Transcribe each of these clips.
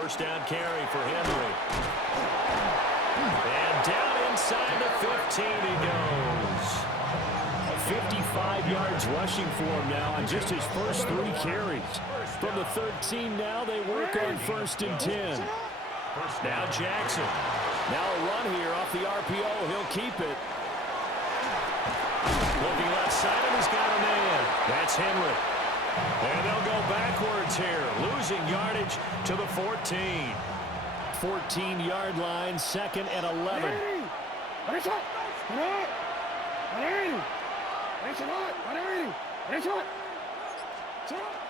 first down carry for Henry. And down inside the 15 he goes. 55 yards rushing for him now on just his first 3 carries. From the 13 now, they work on 1st and 10. Now Jackson. Now a run here off the RPO. He'll keep it. Looking left side, and he's got a man. That's Henry. And they'll go backwards here, losing yardage to the 14. 14-yard line, 2nd and 11.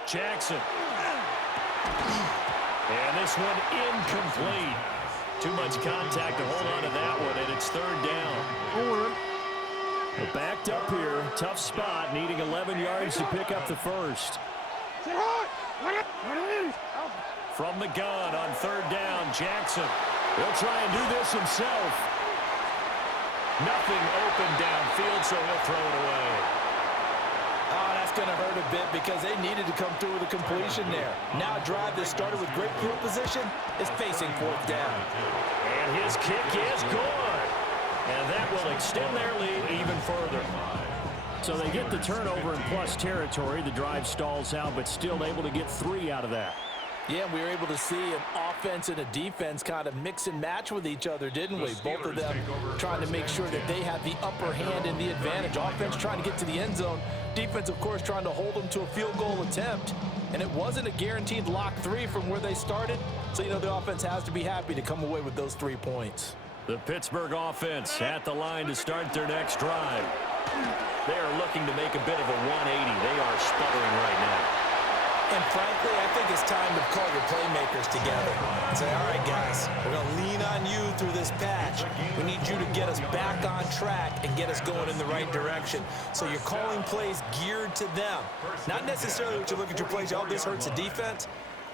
Jackson. And this one incomplete. Too much contact to hold on to that one, and it's 3rd down. They're backed up here. Tough spot, needing 11 yards to pick up the first. From the gun on 3rd down, Jackson. He'll try and do this himself. Nothing open downfield, so he'll throw it away. Oh, that's going to hurt a bit because they needed to come through with a completion there. Now a drive that started with great field position is facing 4th down. And his kick is good. And that will extend their lead even further. So they get the turnover in plus territory. The drive stalls out, but still able to get 3 out of that. Yeah, we were able to see an offense and a defense kind of mix and match with each other, didn't we? Both of them trying to make sure that they have the upper hand and the advantage. Offense trying to get to the end zone. Defense, of course, trying to hold them to a field goal attempt. And it wasn't a guaranteed lock 3 from where they started. So, you know, the offense has to be happy to come away with those 3 points. The Pittsburgh offense at the line to start their next drive. They are looking to make a bit of a 180. They are sputtering right now. And frankly, I think it's time to call your playmakers together and say, all right, guys, we're going to lean on you through this patch. We need you to get us back on track and get us going in the right direction. So you're calling plays geared to them. Not necessarily what you look at your plays, oh, this hurts the defense.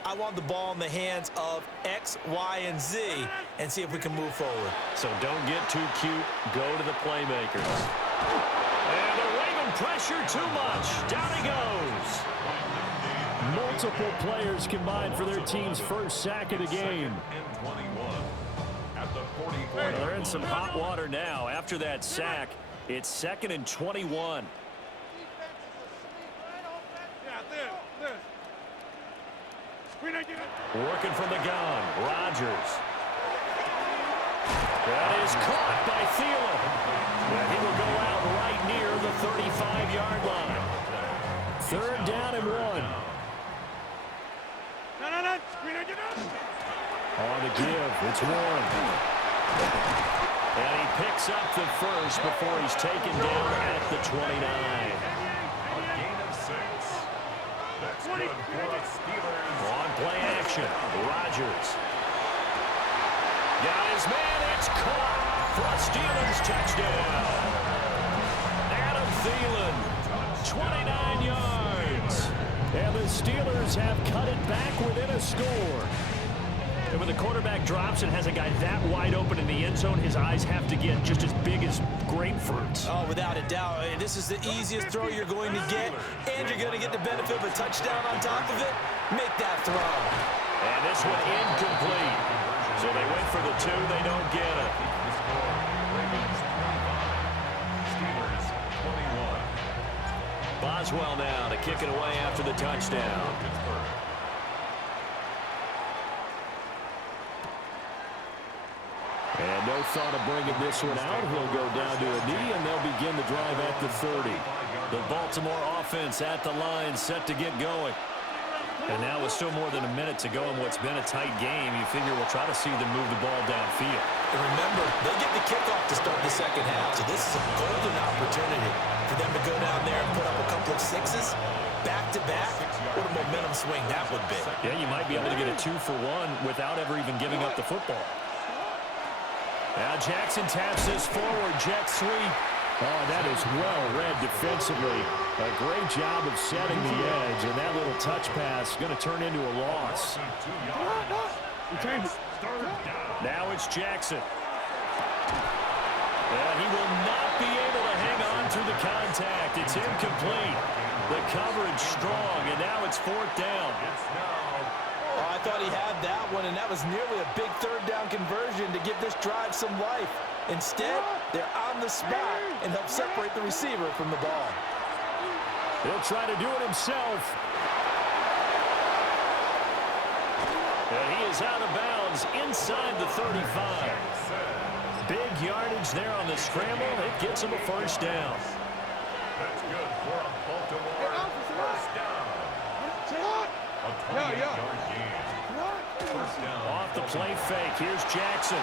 I want the ball in the hands of X, Y, and Z and see if we can move forward. So don't get too cute. Go to the playmakers. And they're waving pressure too much. Down he goes. Multiple players combined for their team's first sack of the game. Well, they're in some hot water now. After that sack, it's 2nd and 21. Working from the gun, Rodgers. That is caught by Thielen. And he will go out right near the 35-yard line. 3rd down and 1. On the give, it's Warren. And he picks up the first before he's taken down at the 29. A gain of 6. That's good for the Steelers. On play action, Rodgers. Got his man, it's caught for a Steelers touchdown. Adam Thielen, 29 yards. And the Steelers have cut it back within a score. And when the quarterback drops and has a guy that wide open in the end zone, his eyes have to get just as big as grapefruits. Oh, without a doubt. This is the easiest throw you're going to get, and you're going to get the benefit of a touchdown on top of it. Make that throw. And this one incomplete. So they went for the 2, they don't get it. Steelers 21. Boswell now to kick it away after the touchdown. And no thought of bringing this one out. He'll go down to a knee, and they'll begin the drive at the 30. The Baltimore offense at the line, set to get going. And now with still more than a minute to go in what's been a tight game, you figure we'll try to see them move the ball downfield. And remember, they get the kickoff to start the second half, so this is a golden opportunity for them to go down there and put up a couple of 6s back-to-back. What a momentum swing that would be. Yeah, you might be able to get a 2-for-1 without ever even giving up the football. Now Jackson taps this forward, jet sweep. Oh, that is well read defensively. A great job of setting the edge, and that little touch pass is going to turn into a loss. Now it's Jackson. And he will not be able to hang on through the contact. It's incomplete. The coverage strong, and now it's 4th down. Oh, I thought he had that one, and that was nearly a big third down conversion to give this drive some life. Instead, they're on the spot and help separate the receiver from the ball. He'll try to do it himself. And he is out of bounds inside the 35. Big yardage there on the scramble. It gets him a first down. That's good for a Baltimore first down. A 28-yard gain. First down. Off the play fake. Here's Jackson.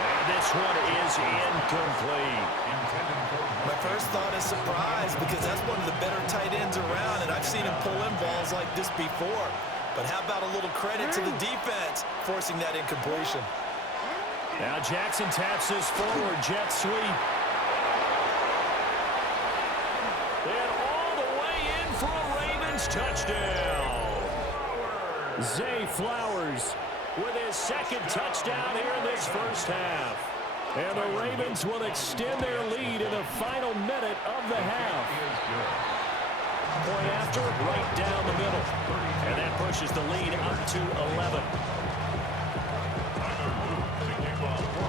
And this one is incomplete. My first thought is surprise because that's one of the better tight ends around, and I've seen him pull in balls like this before. But how about a little credit to the defense forcing that incompletion? Now Jackson taps this forward jet sweep. And all the way in for a Ravens touchdown. Zay Flowers with his second touchdown here in this first half. And the Ravens will extend their lead in the final minute of the half. Point after, right down the middle. And that pushes the lead up to 11.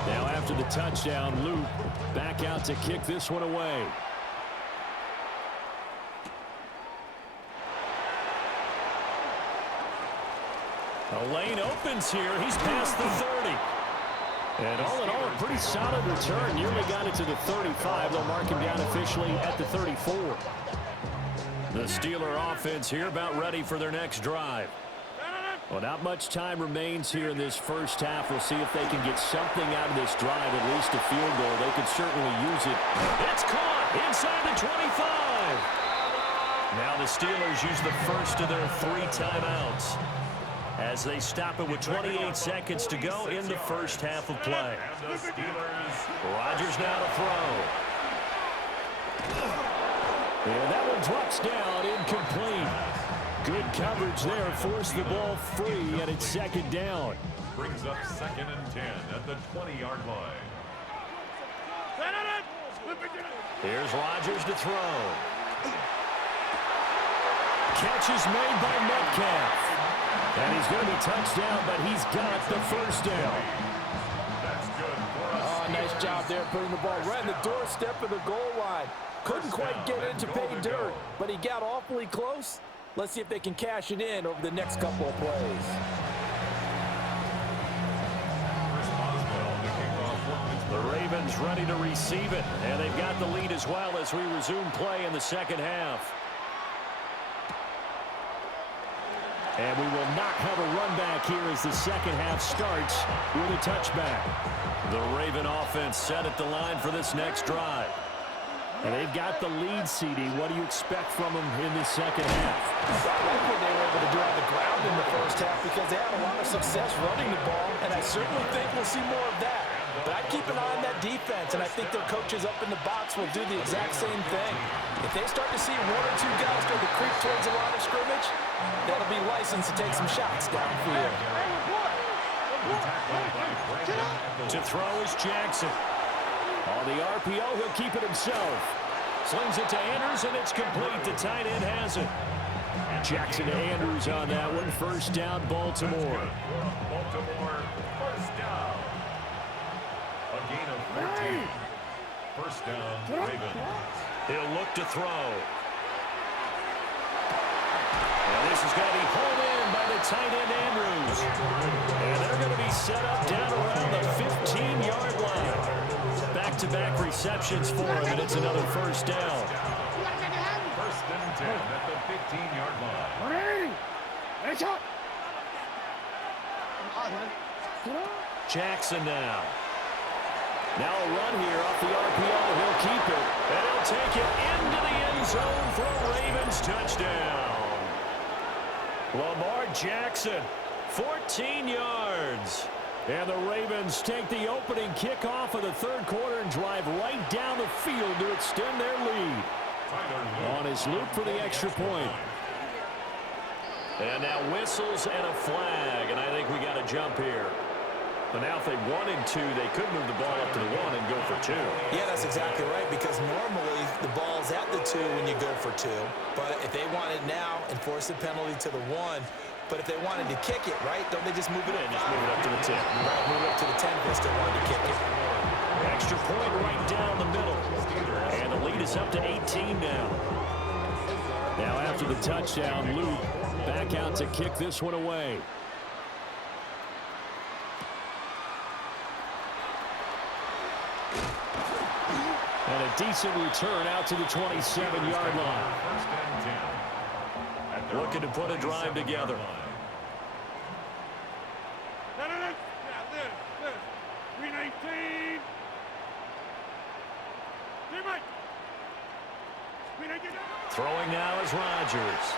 Now after the touchdown, Luke back out to kick this one away. A lane opens here. He's past the 30. And all in all, a pretty solid return. Nearly got it to the 35. They'll mark him down officially at the 34. The Steeler offense here about ready for their next drive. Well, not much time remains here in this first half. We'll see if they can get something out of this drive, at least a field goal. They could certainly use it. It's caught inside the 25. Now the Steelers use the first of their 3 timeouts as they stop it with 28 seconds to go in the first half of play. Rodgers now to throw. And that one drops down, incomplete. Good coverage there, forced the ball free, and it's second down. Brings up 2nd and 10 at the 20-yard line. Here's Rodgers to throw. Catch is made by Metcalf. And he's going to be touched down, but he's got the first down. That's good for us. Oh, nice job there putting the ball right in the doorstep of the goal line. Couldn't quite get in to pay dirt, but he got awfully close. Let's see if they can cash it in over the next couple of plays. The Ravens ready to receive it, and they've got the lead as well as we resume play in the second half. And we will not have a run back here as the second half starts with a touchback. The Raven offense set at the line for this next drive. And they've got the lead, CD. What do you expect from them in the second half? I like what they were able to do on the ground in the first half because they had a lot of success running the ball, and I certainly think we'll see more of that. But I'd keep an eye on that defense, and I think their coaches up in the box will do the exact same thing. If they start to see 1 or 2 guys start to creep towards the line of scrimmage, that'll be licensed to take some shots downfield. To throw is Jackson. On the RPO, he'll keep it himself. Slings it to Andrews, and it's complete. The tight end has it. Jackson to Andrews on that one. First down, Baltimore. Baltimore, first down. A gain of 14. First down, Ravens. He'll look to throw. And this is going to be pulled in by the tight end, Andrews. And they're going to be set up down around the 15-yard line. Back-to-back receptions for him, and it's another first down. First and 10 at the 15-yard line. Jackson now. Now a run here off the RPO. He'll keep it, and he'll take it into the end zone for a Ravens touchdown. Lamar Jackson, 14 yards. And the Ravens take the opening kickoff of the third quarter and drive right down the field to extend their lead. On his loop for the extra point. And now whistles and a flag, and I think we got a jump here. But now if they wanted to, they could move the ball up to the 1 and go for 2. Yeah, that's exactly right, because normally the ball's at the 2 when you go for 2. But if they want it now, enforce the penalty to the 1. But if they wanted to kick it, right, don't they just move it up? Just move it up to the 10. Right, move it up to the 10 if they still wanted to kick it. Extra point right down the middle. And the lead is up to 18 now. Now after the touchdown, Luke back out to kick this one away. And a decent return out to the 27-yard line. Looking to put a drive together. Throwing now is Rodgers.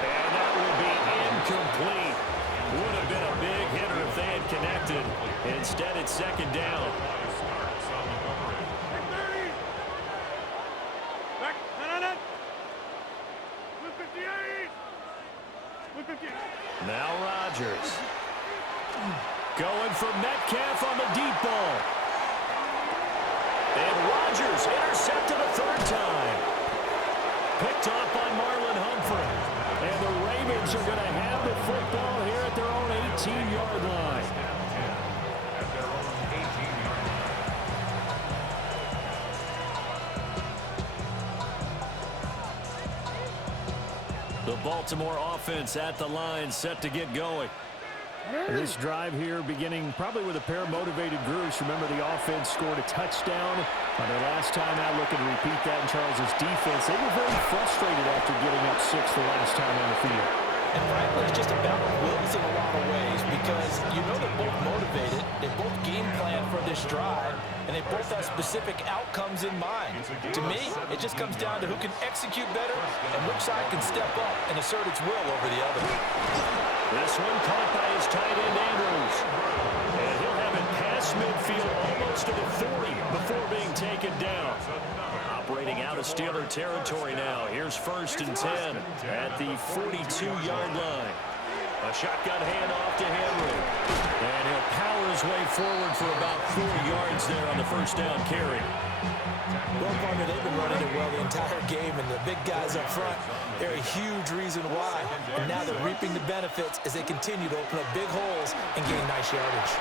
And that will be incomplete. Would have been a big hitter if they had connected. Instead, it's second down. Now Rodgers. Going for Metcalf on the deep ball. And Rodgers intercepted a third time. Picked off by Marlon Humphrey. And the Ravens are going to have the football here at their own 18-yard line. The Baltimore offense at the line, set to get going. This drive here beginning probably with a pair of motivated groups. Remember, the offense scored a touchdown on their last time out, looking to repeat that in Charles's defense. They were very frustrated after giving up 6 the last time on the field. And frankly, it's just a battle of wills in a lot of ways, because you know they're both motivated, they both game plan for this drive, and they both have specific outcomes in mind. To me, it just comes down to who can execute better and which side can step up and assert its will over the other. This one caught by his tight end, Andrews. And he'll have it past midfield almost to the 40 before being taken down. Operating out of Steeler territory now. Here's 1st and 10 at the 42-yard line. A shotgun handoff to Henry. And he'll power his way forward for about 4 yards there on the first down carry. Well, partner, they've been running it well the entire game, and the big guys up front, they're a huge reason why. And now they're reaping the benefits as they continue to open up big holes and gain nice yardage.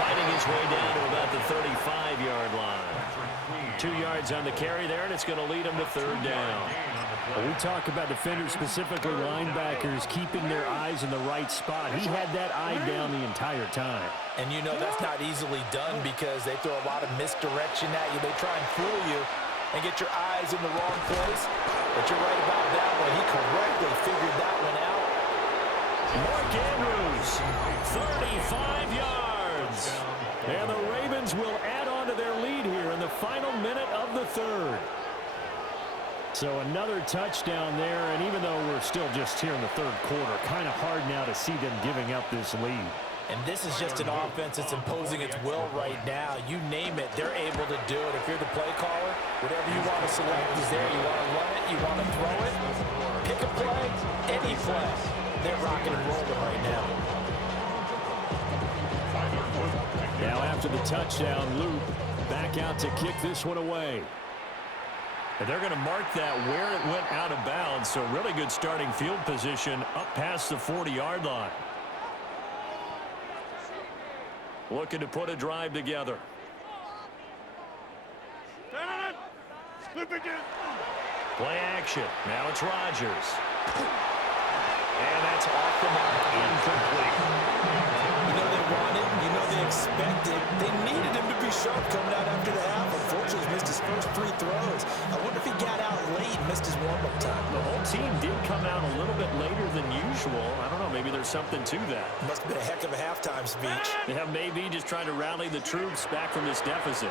Fighting his way down to about the 35-yard line. 2 yards on the carry there, and it's going to lead him to 3rd down. Well, we talk about defenders, specifically linebackers, keeping their eyes in the right spot. He had that eye down the entire time. And you know that's not easily done, because they throw a lot of misdirection at you. They try and fool you and get your eyes in the wrong place. But you're right about that one. He correctly figured that one out. Mark Andrews, 35 yards. And the Ravens will add on to their lead here in the final minute of the 3rd. So another touchdown there, and even though we're still just here in the 3rd quarter, kind of hard now to see them giving up this lead. And this is just an offense that's imposing its will right now. You name it, they're able to do it. If you're the play caller, whatever you want to select is there. You want to run it, you want to throw it, pick a play, any play. They're rocking and rolling right now. Now after the touchdown, Luke back out to kick this one away. And they're going to mark that where it went out of bounds. So really good starting field position up past the 40-yard line. Looking to put a drive together. Play action. Now it's Rodgers. And that's off the mark, incomplete. You know they wanted, you know they expected. They needed him to be sharp coming out after the half. Unfortunately, he missed his first 3 throws. I wonder if he got out late and missed his warm-up time. The whole team did come out a little bit later than usual. I don't know, maybe there's something to that. Must have been a heck of a halftime speech. Yeah, maybe just trying to rally the troops back from this deficit.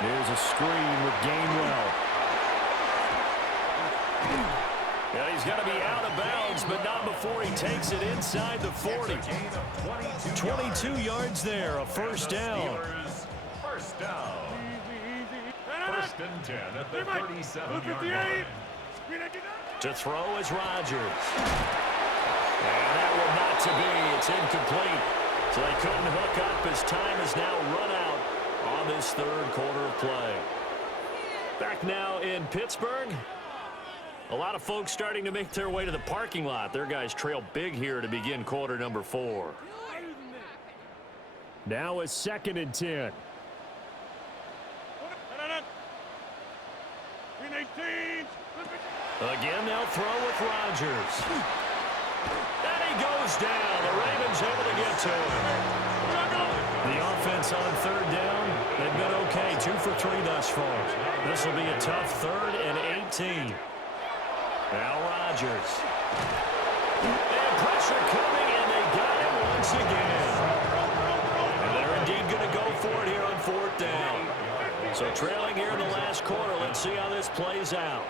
Here's a screen with Gainwell. Yeah, he's going to be out of bounds, but not before he takes it inside the 40. 22 yards there, a first down. First down. 1st and 10 at the 37-yard line. To throw is Rodgers. And that will not to be. It's incomplete. So they couldn't hook up as time has now run out on this third quarter of play. Back now in Pittsburgh. A lot of folks starting to make their way to the parking lot. Their guys trail big here to begin quarter number 4. Now a 2nd and 10. Again, they'll throw with Rodgers. And he goes down. The Ravens able to get to him. The offense on 3rd down, they've been okay. 2 for 3 thus far. This will be a tough 3rd and 18. Now Rodgers. And pressure coming, and they got him once again. And they're indeed going to go for it here on 4th down. So trailing here in the last quarter. Let's see how this plays out.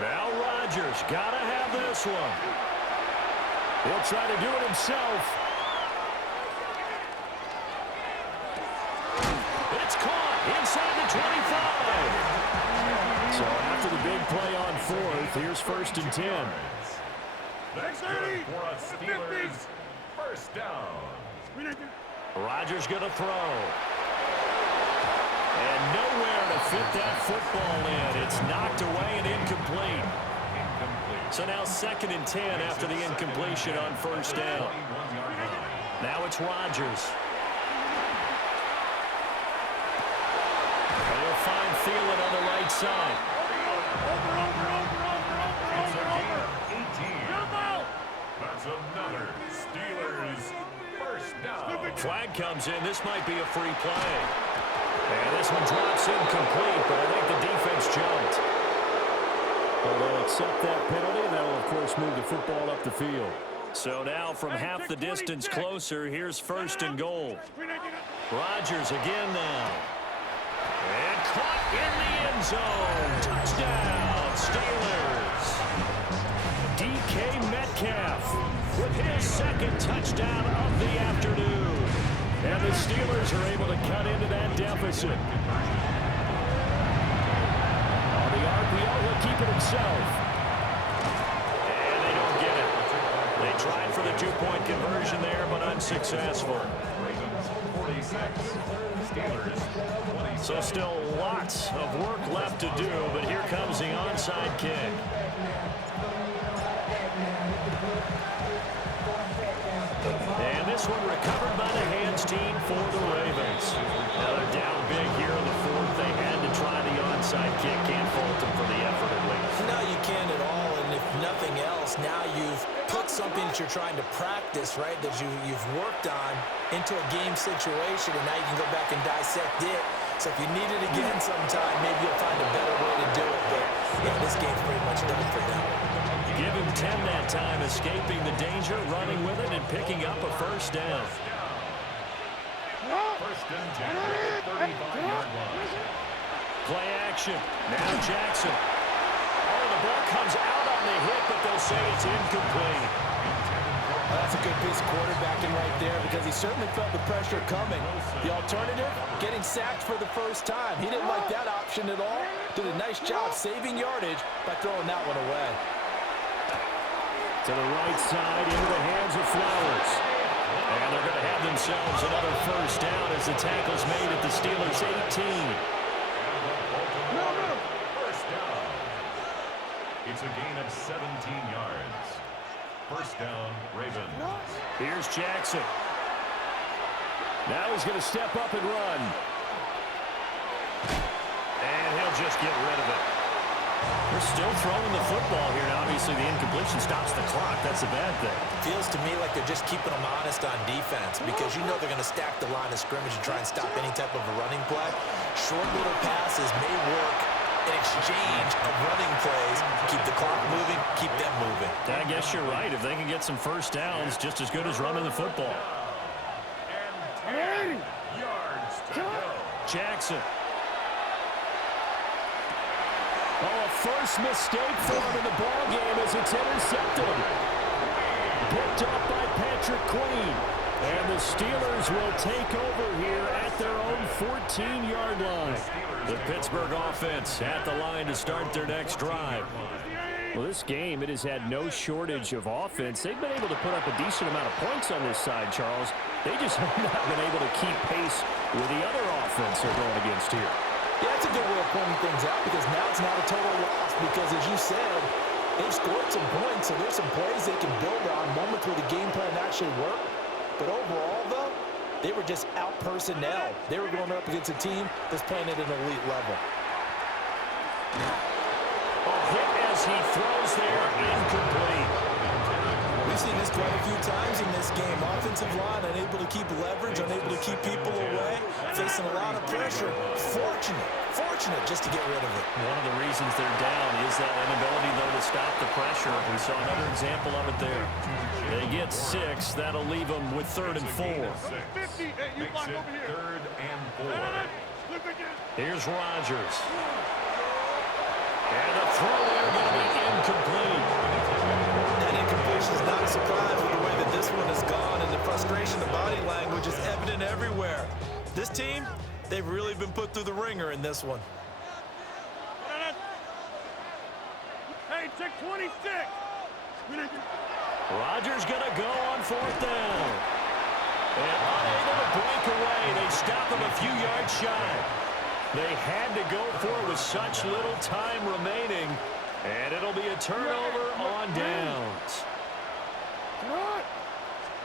Now Rodgers, gotta have this one. He'll try to do it himself. It's caught inside the 25. So after the big play on 4th, here's 1st and 10. That's good for us Steelers. First down. Rodgers gonna throw. And nowhere to fit that football in. It's knocked away and incomplete. So now 2nd and 10 after the incompletion on 1st down. Now it's Rodgers. And he'll find Thielen on the right side. That's another Steelers first down. Flag comes in. This might be a free play. And this one drops incomplete, but I think the defense jumped. Well, they'll accept that penalty, and that will, of course, move the football up the field. So now from half the distance closer, here's 1st and goal. Rodgers again now. And caught in the end zone. Touchdown, Steelers. DK Metcalf with his 2nd touchdown of the afternoon. And the Steelers are able to cut into that deficit. On the RPO, he'll keep it himself. And they don't get it. They tried for the 2-point conversion there, but unsuccessful. So still lots of work left to do, but here comes the onside kick. And this one recovered by the hands team for the Ravens. Now they're down big here in the 4th. They had to try the onside kick. Can't fault them for the effort at least. No, you can't at all. And if nothing else, now you've put something that you're trying to practice, right, that you've worked on into a game situation, and now you can go back and dissect it. So if you need it again sometime, maybe you'll find a better way to do it. But, yeah, this game's pretty much done for them. Give him 10 that time, escaping the danger, running with it, and picking up a 1st down. First and 10, 35-yard line. Play action. Now Jackson. Oh, the ball comes out on the hit, but they'll say it's incomplete. Well, that's a good piece of quarterbacking right there because he certainly felt the pressure coming. The alternative, getting sacked for the 1st time. He didn't like that option at all. Did a nice job saving yardage by throwing that one away. To the right side, into the hands of Flowers. And they're going to have themselves another 1st down as the tackle's made at the Steelers' 18. First down. It's a gain of 17 yards. First down, Ravens. Here's Jackson. Now he's going to step up and run. And he'll just get rid of it. They're still throwing the football here. Now, obviously, the incompletion stops the clock. That's a bad thing. Feels to me like they're just keeping them honest on defense because you know they're going to stack the line of scrimmage and try and stop any type of a running play. Short little passes may work in exchange of running plays. Keep the clock moving, keep them moving. I guess you're right. If they can get some 1st downs, just as good as running the football. And 10 yards to go. Jackson. Oh, a first mistake for him in the ball game as it's intercepted. Picked up by Patrick Queen. And the Steelers will take over here at their own 14-yard line. The Pittsburgh offense at the line to start their next drive. Well, this game, it has had no shortage of offense. They've been able to put up a decent amount of points on this side, Charles. They just have not been able to keep pace with the other offense they're going against here. Yeah, that's a good way of pointing things out because now it's not a total loss because, as you said, they've scored some points, so there's some plays they can build on, moments where the game plan actually worked. But overall, though, they were just out-personnel. They were going up against a team that's playing at an elite level. Hit as he throws there, incomplete. We've seen this quite a few times in this game. Offensive line unable to keep leverage, unable to keep people away, facing a lot of pressure. Fortunate just to get rid of it. One of the reasons they're down is that inability, though, to stop the pressure. We saw another example of it there. They get 6. That'll leave them with 3rd and 4. Makes it 3rd and 4. Here's Rodgers. And the throw there going to be incomplete. That incompletion is not a surprise with the way that this one has gone, and the frustration, the body language is evident everywhere. This team, they've really been put through the ringer in this one. Hey, check 26. Rodgers going to go on 4th down. And unable to break away. They stop him a few yards shy. They had to go for it with such little time remaining. And it'll be a turnover on downs.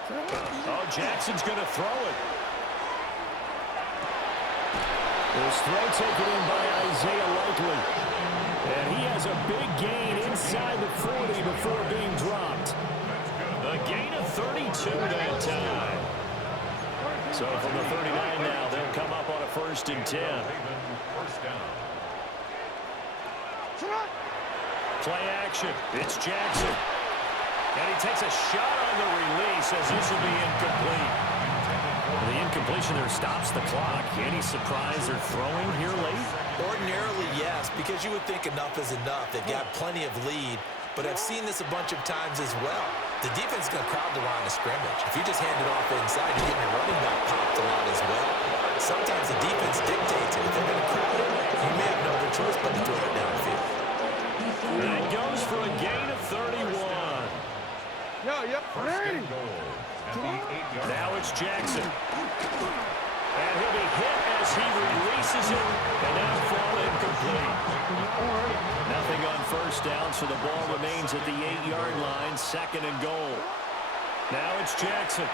Oh, Jackson's going to throw it. This throw taken in by Isaiah Likely. And he has a big gain inside the 40 before being dropped. A gain of 32 that time. So from the 39 now, they'll come up on a 1st and 10. Play action. It's Jackson. And he takes a shot on the release as this will be incomplete. The incompletion there stops the clock. Any surprise they're throwing here late? Ordinarily, yes, because you would think enough is enough. They've got plenty of lead, but I've seen this a bunch of times as well. The defense is going to crowd the line of scrimmage. If you just hand it off inside, you're getting your running back popped a lot as well. Sometimes the defense dictates it. If they're going to crowd it, you may have no other choice but to throw it downfield. And it goes for a gain of 31. Ready. Now it's Jackson. And he'll be hit as he releases it. And that'll fall incomplete. Nothing on 1st down, so the ball remains at the 8-yard line, 2nd and goal. Now it's Jackson.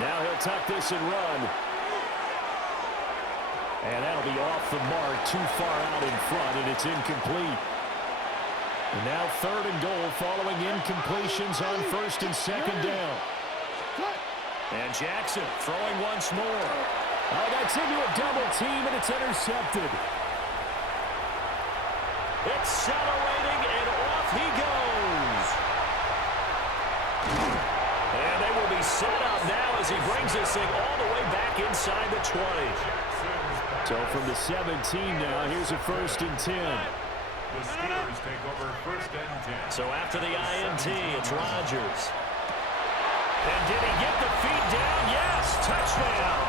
Now he'll tuck this and run. And that'll be off the mark, too far out in front, and it's incomplete. And now 3rd and goal following incompletions on 1st and 2nd down. And Jackson throwing once more. Oh, that's into a double team, and it's intercepted. Accelerating, and off he goes. And they will be set up now as he brings this thing all the way back inside the 20. So from the 17 now, here's a 1st and 10. The Steelers take over 1st and 10. So after the INT, it's Rodgers. And did he get the feet down? Yes, touchdown.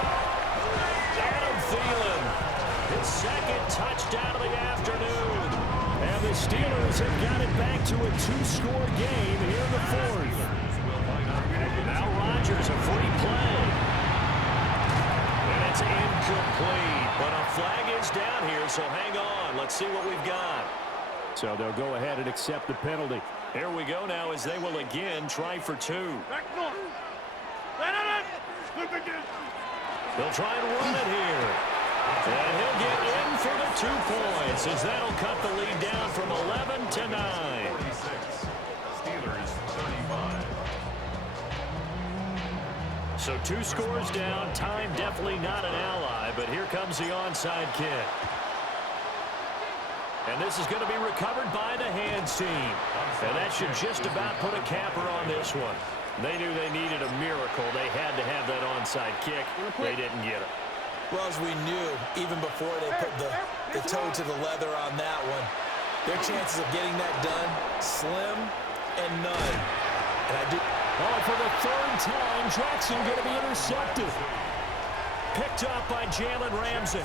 Adam Thielen, his 2nd touchdown of the afternoon. And the Steelers have got it back to a 2-score game here in the 4th. Now Rodgers, a free play. And it's incomplete. But a flag is down here, so hang on. Let's see what we've got. So they'll go ahead and accept the penalty. Here we go now as they will again try for 2. They'll try and run it here. And he'll get in for the 2 points as that'll cut the lead down from 11 to 9. 46. Steelers 35. So 2 scores down. Time definitely not an ally, but here comes the onside kick. And this is going to be recovered by the hands team. And that should just about put a capper on this one. They knew they needed a miracle. They had to have that onside kick. They didn't get it. Well, as we knew, even before they put the toe to the leather on that one, their chances of getting that done, slim and none. And I do... Oh, for the 3rd time, Jackson going to be intercepted. Picked up by Jalen Ramsey.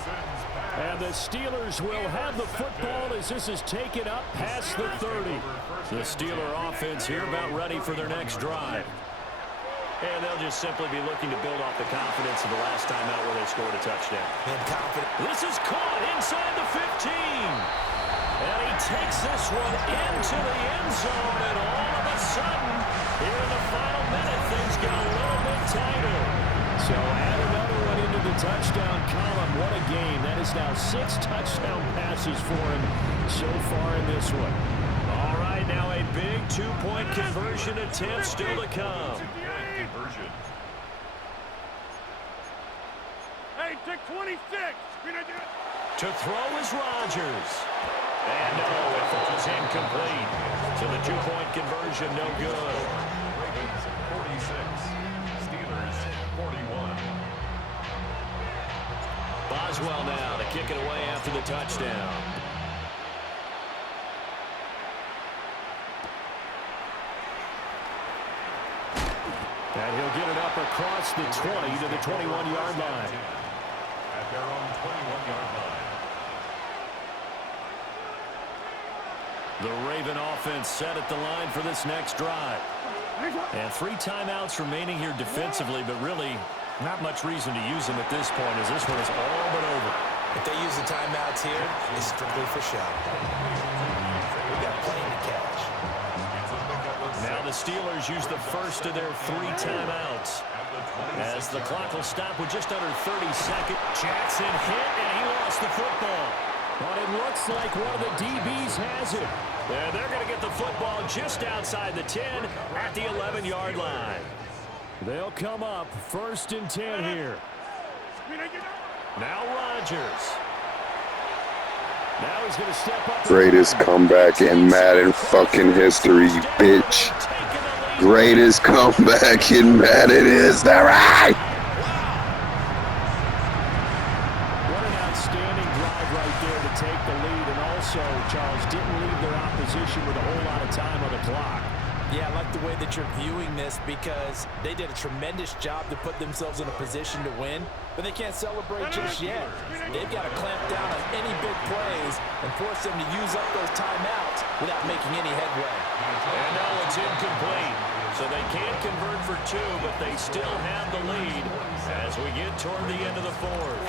And the Steelers will have the football as this is taken up past the 30. The Steeler offense here about ready for their next drive. And they'll just simply be looking to build off the confidence of the last time out where they scored a touchdown. This is caught inside the 15. And he takes this one into the end zone. And all of a sudden, here in the final minute, things get a little bit tighter. So add another one into the touchdown column. What a game. That is now 6 touchdown passes for him so far in this one. All right, now a big 2-point conversion attempt still to come. Conversion. Hey, take 26. To throw is Rodgers. And no, it falls incomplete. So the 2-point conversion no good. Ravens 46. Steelers 41. Boswell now to kick it away after the touchdown. And he'll get it up across the 20 to the 21-yard line. At their own 21-yard line. The Raven offense set at the line for this next drive. And 3 timeouts remaining here defensively, but really not much reason to use them at this point as this one is all but over. If they use the timeouts here, it's strictly for show. We got plenty to catch. Now the Steelers use the first of their 3 timeouts. As the clock will stop with just under 30 seconds. Jackson hit, and he lost the football. But it looks like one of the DBs has it. And they're going to get the football just outside the 10 at the 11-yard line. They'll come up 1st and 10 here. Now Rodgers. Now he's going to step up. Greatest comeback in Madden fucking history, bitch. Greatest comeback in Madden is the right. What an outstanding drive right there to take the lead. And also, Charles, didn't leave their opposition with a whole lot of time on the clock. Yeah, I like the way that you're viewing this because they did a tremendous job to put themselves in a position to win, but they can't celebrate just yet. They've got to clamp down on any big plays and force them to use up those timeouts without making any headway. And now it's incomplete. So they can't convert for 2, but they still have the lead as we get toward the end of the 4th.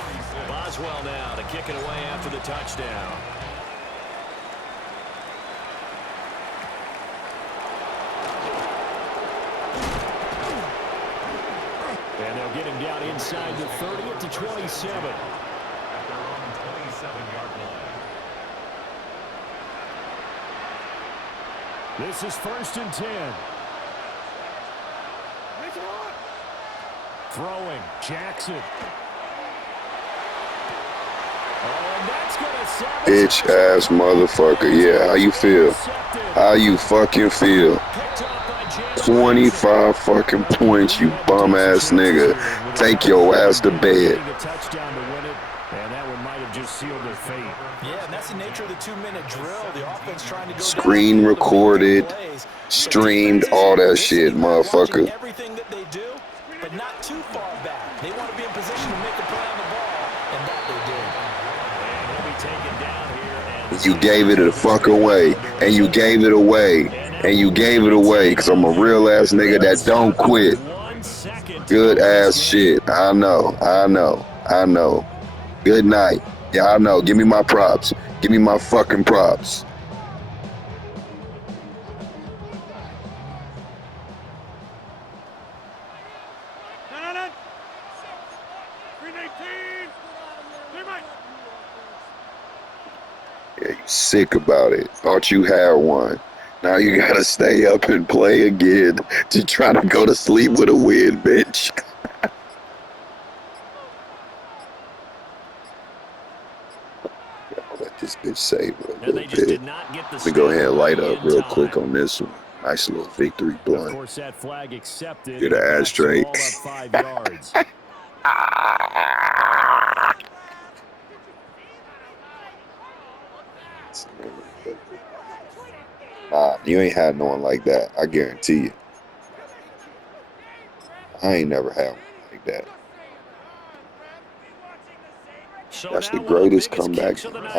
Boswell now to kick it away after the touchdown. And they'll get him down inside the 30 at the 27. At their own 27-yard line. This is 1st and 10. Throwing, Jackson. Oh, and that's gonna Bitch ass motherfucker. Yeah, how you feel? How you fucking feel? 25 fucking points, you bum ass nigga. Take your ass to bed. Yeah, and that's the nature of the 2-minute drill. The offense trying to go Screen recorded, streamed, all that shit, motherfucker. everything that they do, but not too far back. They want to be in position to make a play on the ball, and that they did. You gave it the fuck away, and you gave it away, and you gave it away, because I'm a real ass nigga that don't quit. Good ass shit. I know. Good night. Yeah, I know. Give me my props. Give me my fucking props. No. 319. Yeah, you sick about it. Thought you had one. Now you gotta stay up and play again to try to go to sleep with a win, bitch. Let this bitch save a little bit. Let me go ahead and light up real quick on this one. Nice little victory blunt. Of course, that flag accepted. Get an ashtray. Ball up 5 yards. Nah, you ain't had no one like that. I guarantee you. I ain't never had one like that. So That's the now one of the greatest biggest comeback kicks of the in night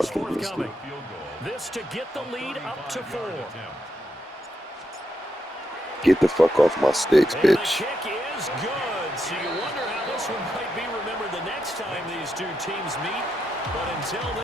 is fucking history. forthcoming. This to get the lead up to 4. Get the fuck off my sticks, And the bitch. kick is good. So you wonder how this one might be remembered the next time these two teams meet. But until then,